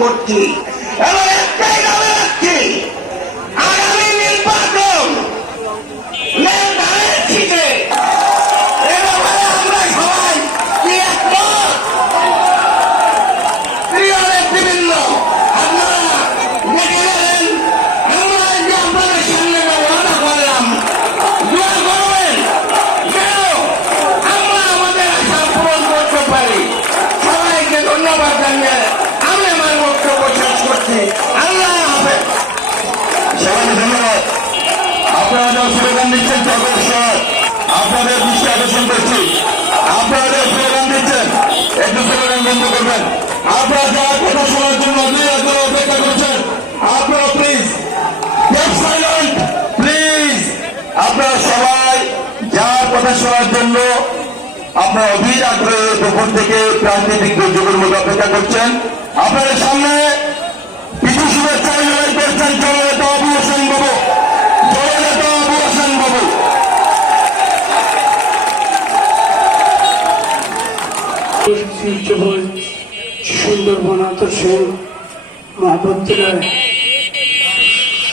করছি এবং একটাই দাবি রাখছি, আগামী নির্বাচন নির্ধারণের থেকে এ ব্যাপারে আমরা সবাই কি একমত? প্রিয় নেতৃবৃন্দ, আপনারা দেখে গেলেন, আমরা যে আপনাদের সামনে ওয়াদা করলাম, দোয়া করবেন যেন আমরা আমাদের আশা পূরণ করতে পারি। সবাইকে ধন্যবাদ জানিয়ে আমি আমার বক্তব্য শেষ করছি। আল্লাহ হাফেজ। সবাইকে ধন্যবাদ। আপনারা যা স্লোগান দিচ্ছেন সর্বস্বর আপনাদের দৃষ্টি আকর্ষণ করছি। আপনারা যা স্লোগান দিচ্ছেন একটু স্লোগান বন্ধ করবেন। আপনারা যারা কথা শোনার জন্য অপেক্ষা করছেন আপনারা প্লিজ সাইলেন্ট প্লিজ। আপনারা সবাই যার কথা শোনার জন্য আপনারা অধীর আগ্রহে দুপুর থেকে প্রাকৃতিক দুর্যোগের মধ্যে অপেক্ষা করছেন, আপনাদের সামনে কিছু শুভেচ্ছা জয় করছেন জননেতা আবু হোসেন বাবু। জননেতা আবু হোসেন বাবু। সুন্দরবন আদর্শ মহাবিদ্যালয়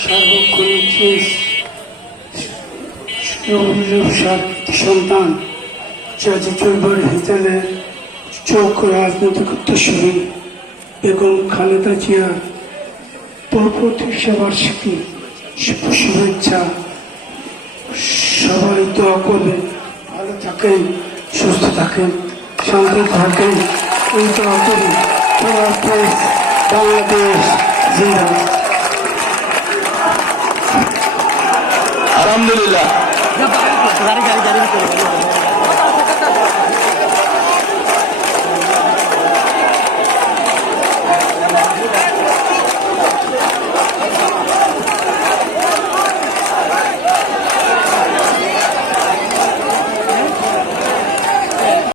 সার্বক্ষণিক সন্তান জাতি চৈবার হিতালের চোখ রাজনৈতিক উত্তরসূরি বেগম খালেদা জিয়ার প্রতিষ্ঠাবার্ষিকী শুভেচ্ছা। সবাই দোয়া করবেন, ভালো থাকেন, সুস্থ থাকেন, শান্তি থাকেন, এই দোয়া করি। বাংলাদেশ জিন্দাবাদ। আলহামদুলিল্লাহ।